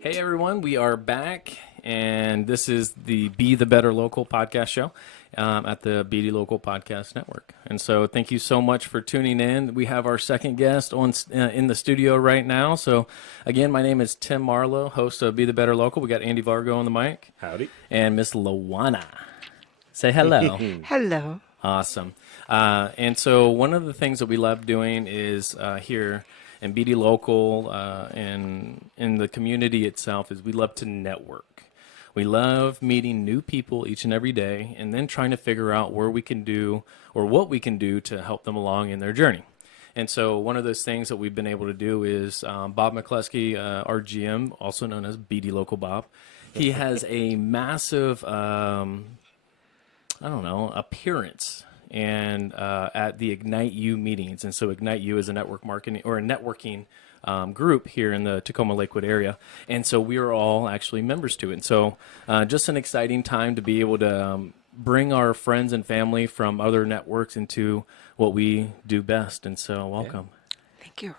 Hey everyone, we are back, and this is the Be the Better Local podcast show at the BD Local Podcast Network. And so, thank you so much for tuning in. We have our second guest on in the studio right now. So, again, my name is Tim Marlowe, host of Be the Better Local. We got Andy Vargo on the mic, Howdy. and Miss Lawana. Say hello. Hello. Awesome. And so one of the things that we love doing is here in BD Local and in the community itself is we love to network. We love meeting new people each and every day and then trying to figure out where we can do or what we can do to help them along in their journey. And so one of those things that we've been able to do is Bob McCluskey, our GM, also known as BD Local Bob, he has a massive appearance and at the Ignite You meetings. And so Ignite You is a network marketing or a networking group here in the Tacoma Lakewood area. And so we are all actually members to it. And so just an exciting time to be able to bring our friends and family from other networks into what we do best. And so welcome. Thank you.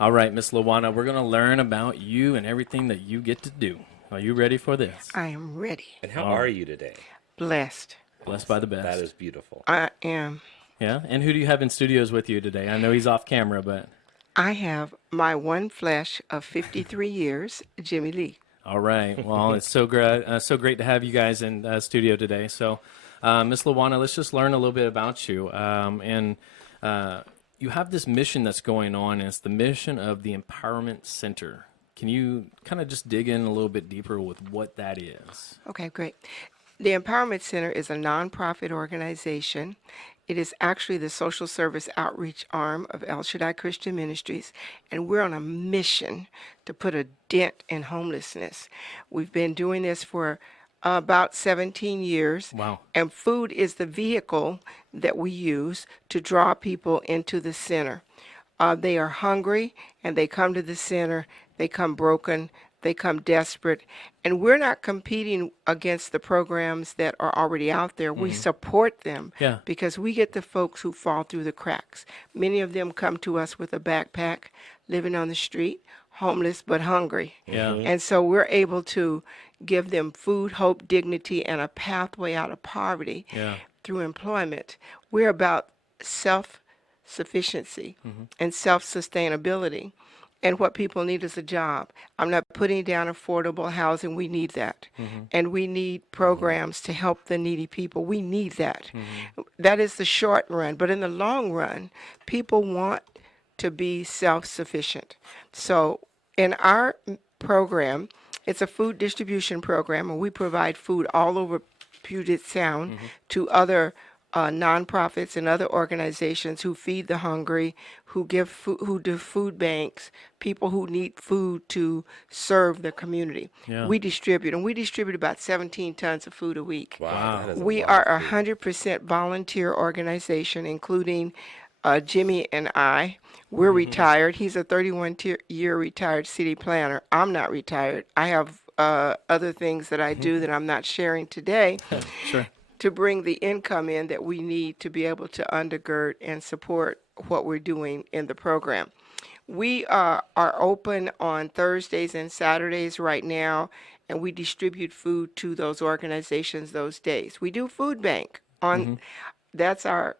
All right, Miss Lawana, we're going to learn about you and everything that you get to do. Are you ready for this? I am ready. And how are you today? Blessed. Blessed by the best. That is beautiful. I am. Yeah, and who do you have in studios with you today? I know he's off camera, but I have my one flesh of 53 years, Jimmy Lee. all right. Well, it's so great to have you guys in studio today. So, Miss Lawana, let's just learn a little bit about you. And you have this mission that's going on, and it's the mission of the Empowerment Center. Can you kind of just dig in a little bit deeper with what that is? Okay, great. The Empowerment Center is a nonprofit organization. It is actually the social service outreach arm of El Shaddai Christian Ministries, and we're on a mission to put a dent in homelessness. We've been doing this for about 17 years. Wow. And food is the vehicle that we use to draw people into the center. They are hungry and they come to the center, they come broken, they come desperate, and we're not competing against the programs that are already out there. We support them because we get the folks who fall through the cracks. Many of them come to us with a backpack, living on the street, homeless but hungry. Yeah. And so we're able to give them food, hope, dignity, and a pathway out of poverty through employment. We're about self-sufficiency and self-sustainability. And what people need is a job. I'm not putting down affordable housing. We need that. And we need programs to help the needy people. We need that. That is the short run. But in the long run, people want to be self-sufficient. So in our program, it's a food distribution program, and we provide food all over Puget Sound to other nonprofits and other organizations who feed the hungry, who give who do food banks, people who need food to serve the community. Yeah. We distribute, and we distribute about 17 tons of food a week. Wow. That is a We lot are of a food. 100% volunteer organization, including Jimmy and I. We're retired. He's a 31-year retired city planner. I'm not retired. I have other things that I do that I'm not sharing today. Sure. To bring the income in that we need to be able to undergird and support what we're doing in the program. We are open on Thursdays and Saturdays right now, and we distribute food to those organizations those days. We do food bank on that's our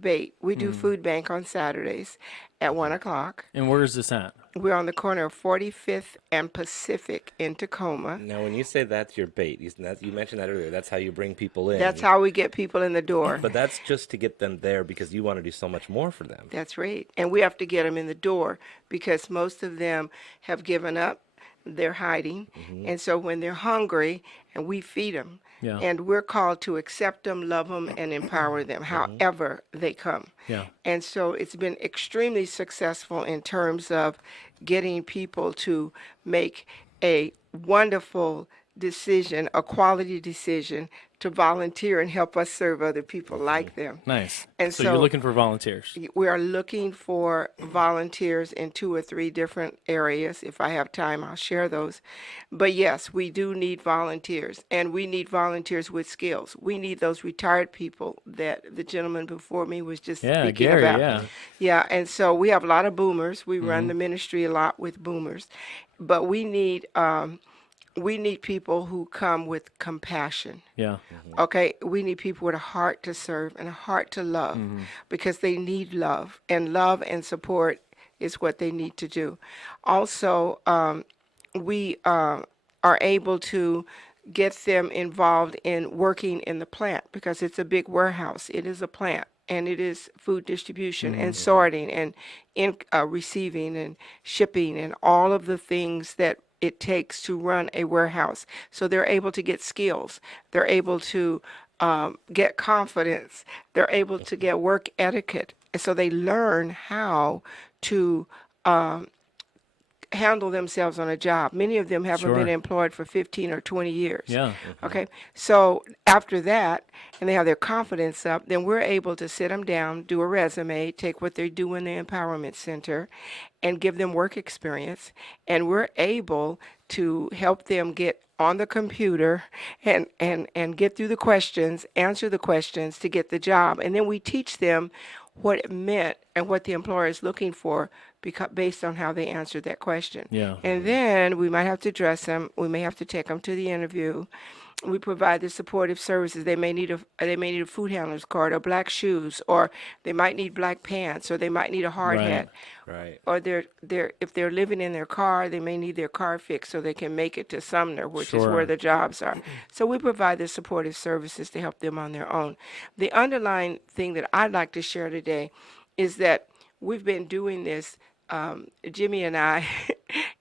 bait. We do food bank on Saturdays at 1 o'clock. And where is this at? We're on the corner of 45th and Pacific in Tacoma. Now, when you say that's your bait, you mentioned that earlier. That's how you bring people in. That's how we get people in the door. But that's just to get them there because you want to do so much more for them. That's right. And we have to get them in the door because most of them have given up. They're hiding. And so when they're hungry, and we feed them, Yeah. and we're called to accept them, love them, and empower them however they come. Yeah. And so it's been extremely successful in terms of getting people to make a wonderful decision, a quality decision, to volunteer and help us serve other people like them. Nice. And So you're so looking for volunteers. we are looking for volunteers in 2 or 3 different areas. If I have time, I'll share those. But yes, we do need volunteers, and we need volunteers with skills. We need those retired people that the gentleman before me was just Yeah, speaking Gary, about. yeah. Yeah, and so we have a lot of boomers. We run the ministry a lot with boomers, but we need people who come with compassion. Yeah. Okay, we need people with a heart to serve and a heart to love, because they need love, and support is what they need to do. Also, we are able to get them involved in working in the plant, because it's a big warehouse. It is a plant, and it is food distribution and sorting and in receiving and shipping and all of the things that it takes to run a warehouse. So they're able to get skills. They're able to get confidence. They're able to get work etiquette. And so they learn how to handle themselves on a job. Many of them haven't been Sure. employed for 15 or 20 years. Yeah. Okay, so after that, and they have their confidence up, then we're able to sit them down, do a resume, take what they do in the Empowerment Center, and give them work experience. And we're able to help them get on the computer and get through the questions, answer the questions to get the job. And then we teach them what it meant and what the employer is looking for, because based on how they answered that question. Yeah. And then we might have to dress them. We may have to take them to the interview. We provide the supportive services. They may need a food handler's card, or black shoes, or they might need black pants, or they might need a hard Right. hat, Right. or if they're living in their car, they may need their car fixed so they can make it to Sumner, which is Sure. where the jobs are. So we provide the supportive services to help them on their own. The underlying thing that I'd like to share today is that we've been doing this, Jimmy and I,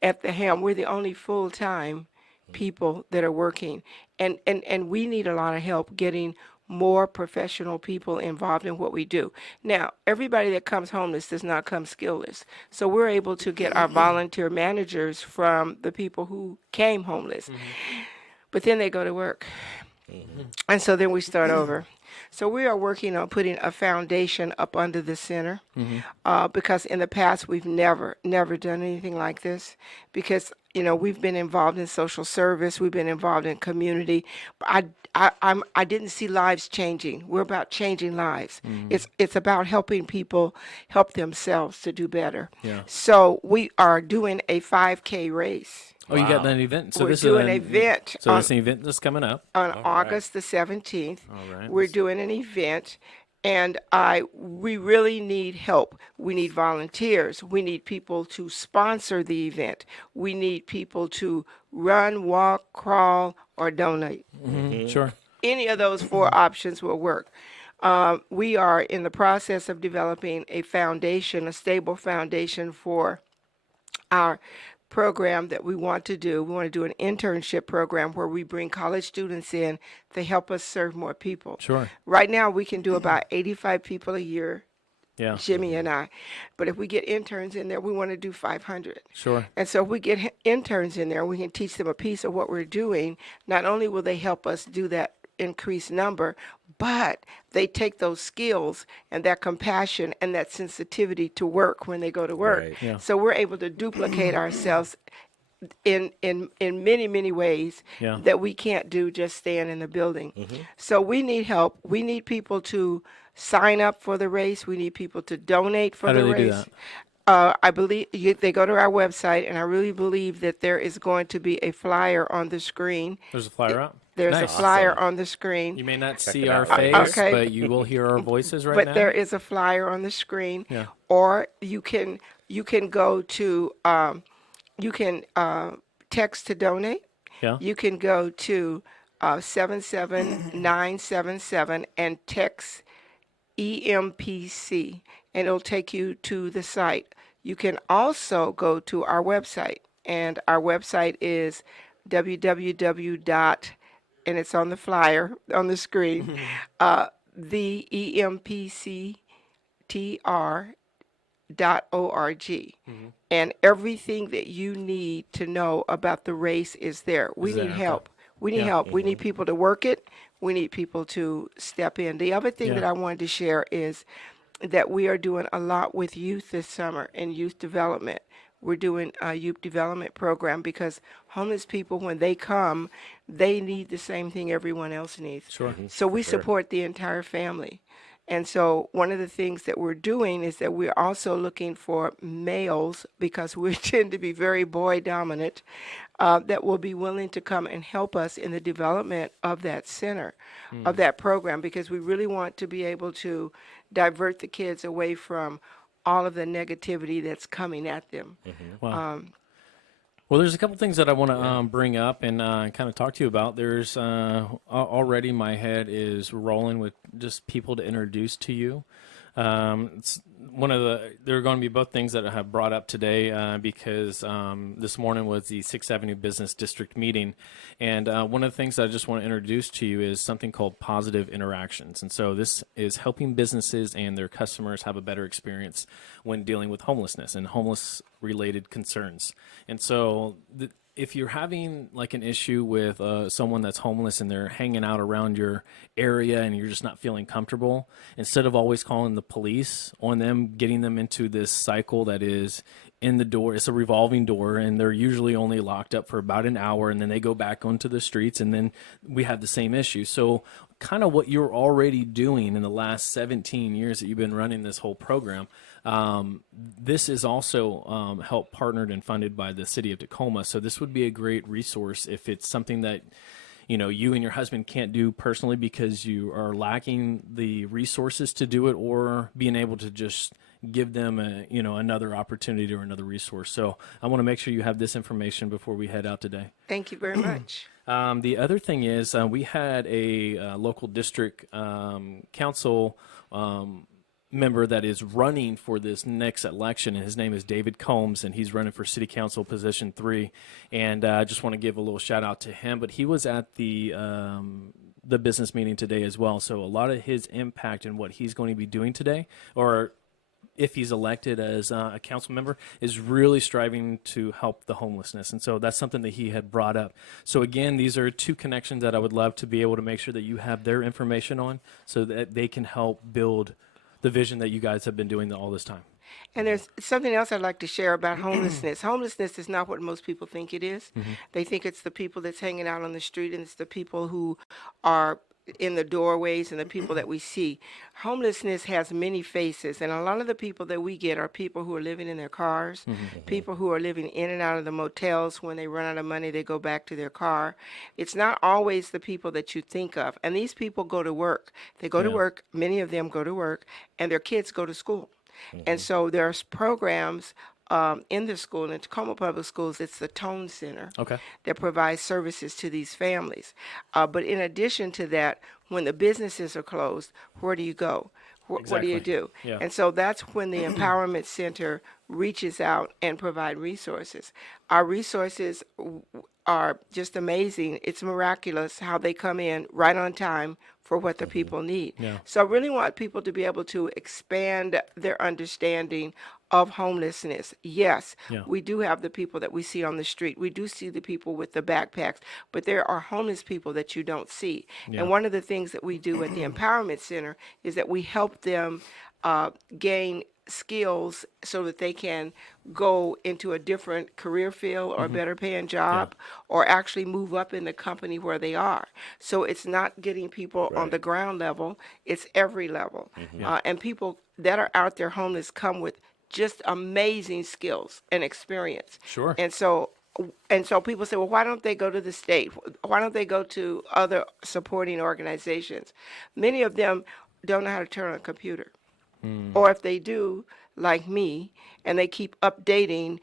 at the Ham. We're the only full-time people that are working, and we need a lot of help getting more professional people involved in what we do. Now, everybody that comes homeless does not come skillless. So we're able to get our volunteer managers from the people who came homeless. But then they go to work. And so then we start over. So we are working on putting a foundation up under the center, because in the past we've never done anything like this, because we've been involved in social service, we've been involved in community, but I didn't see lives changing. We're about changing lives. It's about helping people help themselves to do better. Yeah. So we are doing a 5K race. Oh, you got Wow. an event. So We're this doing is an event So on- this is an event that's coming up. On right. August the 17th. All right. We're doing an event, and we really need help. We need volunteers. We need people to sponsor the event. We need people to run, walk, crawl, or donate. Sure. Any of those 4 options will work. We are in the process of developing a foundation, a stable foundation for our program that we want to do. We want to do an internship program where we bring college students in to help us serve more people. Sure. Right now, we can do about 85 people a year, Yeah. Jimmy and I. But if we get interns in there, we want to do 500. Sure. And so if we get interns in there, we can teach them a piece of what we're doing. Not only will they help us do that increased number, but they take those skills and that compassion and that sensitivity to work when they go to work. Right. Yeah. So we're able to duplicate ourselves in many ways Yeah. that we can't do just staying in the building. So we need help. We need people to sign up for the race. We need people to donate for How the do they do race. that? I believe they go to our website, and I really believe that there is going to be a flyer on the screen. There's a flyer out. There's Nice. a flyer on the screen. You may not see it our out. face, Okay. but you will hear our voices right But now. there is a flyer on the screen. Yeah. Or you can go to text to donate. Yeah. You can go to 77977 and text EMPC, and it'll take you to the site. You can also go to our website, and our website is www. And it's on the flyer on the screen, the EMPCTR.org. And everything that you need to know about the race is there. We Is need there, okay. help. We need Yeah. help. We need people to work it. We need people to step in. The other thing that Yeah. I wanted to share is that we are doing a lot with youth this summer in youth development. We're doing a youth development program because homeless people, when they come, they need the same thing everyone else needs. Sure. So we support the entire family. And so one of the things that we're doing is that we're also looking for males, because we tend to be very boy dominant, that will be willing to come and help us in the development of that center, of that program, because we really want to be able to divert the kids away from all of the negativity that's coming at them. Wow. Well, there's a couple things that I want to bring up and kind of talk to you about. There's already my head is rolling with just people to introduce to you. It's there are going to be both things that I have brought up today because this morning was the 6th Avenue Business District meeting. And one of the things that I just want to introduce to you is something called positive interactions. And so this is helping businesses and their customers have a better experience when dealing with homelessness and homeless related concerns. And so if you're having like an issue with someone that's homeless and they're hanging out around your area and you're just not feeling comfortable, instead of always calling the police on them, getting them into this cycle that is in the door, it's a revolving door, and they're usually only locked up for about an hour, and then they go back onto the streets, and then we have the same issue. So kind of what you're already doing in the last 17 years that you've been running this whole program, this is also helped partnered and funded by the city of Tacoma. So this would be a great resource if it's something that you and your husband can't do personally because you are lacking the resources to do it, or being able to just give them another opportunity or another resource. So I want to make sure you have this information before we head out today. Thank you very much. The other thing is we had a local district council member that is running for this next election, and his name is David Combs, and he's running for City Council position 3. And I just want to give a little shout out to him. But he was at the business meeting today as well. So a lot of his impact and what he's going to be doing today, or if he's elected as a council member, is really striving to help the homelessness. And so that's something that he had brought up. So again, these are two connections that I would love to be able to make sure that you have their information on so that they can help build the vision that you guys have been doing all this time. And there's something else I'd like to share about homelessness. Homelessness is not what most people think it is. They think it's the people that's hanging out on the street, and it's the people who are in the doorways and the people that we see. Homelessness has many faces, and a lot of the people that we get are people who are living in their cars, people who are living in and out of the motels. When they run out of money, they go back to their car. It's not always the people that you think of. And these people go to work. They go to work, many of them go to work, and their kids go to school. And so there's programs in the school, in Tacoma Public Schools. It's the Tone Center that provides services to these families. But in addition to that, when the businesses are closed, where do you go? What do you do? Yeah. And so that's when the Empowerment Center reaches out and provide resources. Our resources are just amazing. It's miraculous how they come in right on time for what the people need. Yeah. So I really want people to be able to expand their understanding of homelessness. Yes, Yeah. we do have the people that we see on the street. We do see the people with the backpacks, but there are homeless people that you don't see. Yeah. And one of the things that we do at the Empowerment Center is that we help them gain skills so that they can go into a different career field or a better paying job, or actually move up in the company where they are. So it's not getting people on the ground level, it's every level. And people that are out there homeless come with just amazing skills and experience. Sure. And so people say, well, why don't they go to the state? Why don't they go to other supporting organizations? Many of them don't know how to turn on a computer. Or if they do, like me, and they keep updating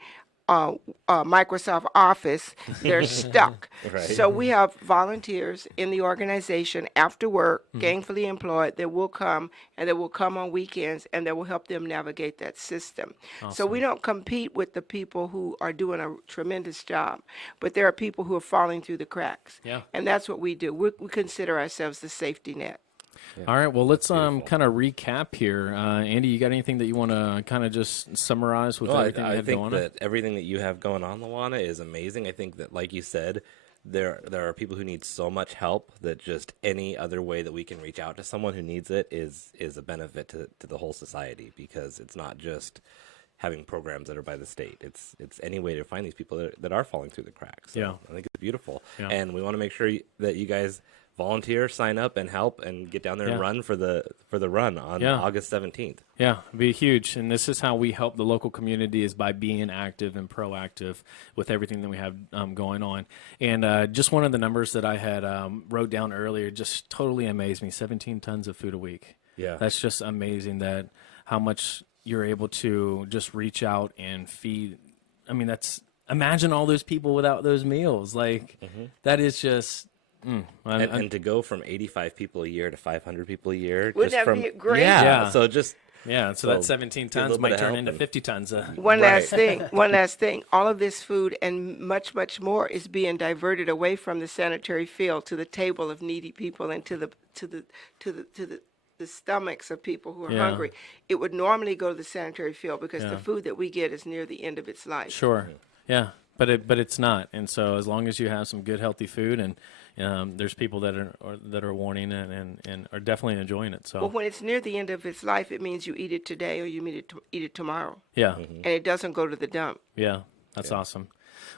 Microsoft Office, they're stuck. Right. So we have volunteers in the organization after work, gainfully employed, that will come, and that will come on weekends, and that will help them navigate that system. So we don't compete with the people who are doing a tremendous job, but there are people who are falling through the cracks. Yeah. And that's what we do. We consider ourselves the safety net. All right. Well, let's kind of recap here. Andy, you got anything that you want to kind of just summarize with Well, everything you I have think going that everything that you have going on, Luana, is amazing. I think that, like you said, there are people who need so much help that just any other way that we can reach out to someone who needs it is a benefit to the whole society, because it's not just having programs that are by the state. It's any way to find these people that are falling through the cracks. So Yeah. I think it's beautiful. Yeah. And we want to make sure that you guys volunteer, sign up, and help, and get down there and Yeah. run for the run on Yeah. August 17th. Yeah, it'd be huge. And this is how we help the local community, is by being active and proactive with everything that we have going on. And just one of the numbers that I had wrote down earlier just totally amazed me. 17 tons of food a week. Yeah. That's just amazing, that how much you're able to just reach out and feed. I mean, imagine all those people without those meals. Like, that is just... And to go from 85 people a year to 500 people a year. Wouldn't just that from, be great? Yeah. Yeah. So just yeah, so that 17 do a tons little bit Oh, might of turn help into and- 50 tons. One Right. last thing. One last thing. All of this food and much, much more is being diverted away from the sanitary field to the table of needy people and to the stomachs of people who are Yeah. hungry. It would normally go to the sanitary field because Yeah. the food that we get is near the end of its life. Sure. Yeah, but it's not. And so as long as you have some good healthy food, and there's people that are wanting it and are definitely enjoying it. So Well, when it's near the end of its life, it means you eat it today or you eat it tomorrow, yeah, and it doesn't go to the dump. yeah, that's awesome.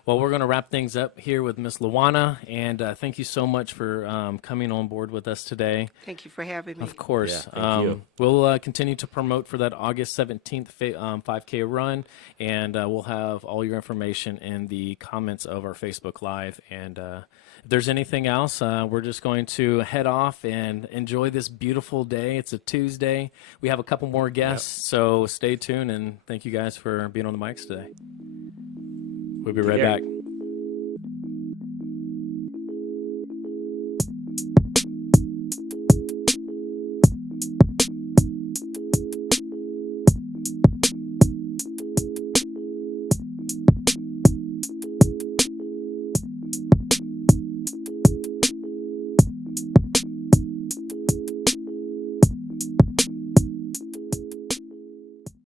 Well, we're going to wrap things up here with Miss Luana, and thank you so much for coming on board with us today. Thank you for having me. Of course. Yeah, thank you. We'll continue to promote for that August 17th 5K run, and we'll have all your information in the comments of our Facebook Live. And if there's anything else, we're just going to head off and enjoy this beautiful day. It's a Tuesday. We have a couple more guests, so stay tuned, and thank you guys for being on the mics today. We'll be right care. back.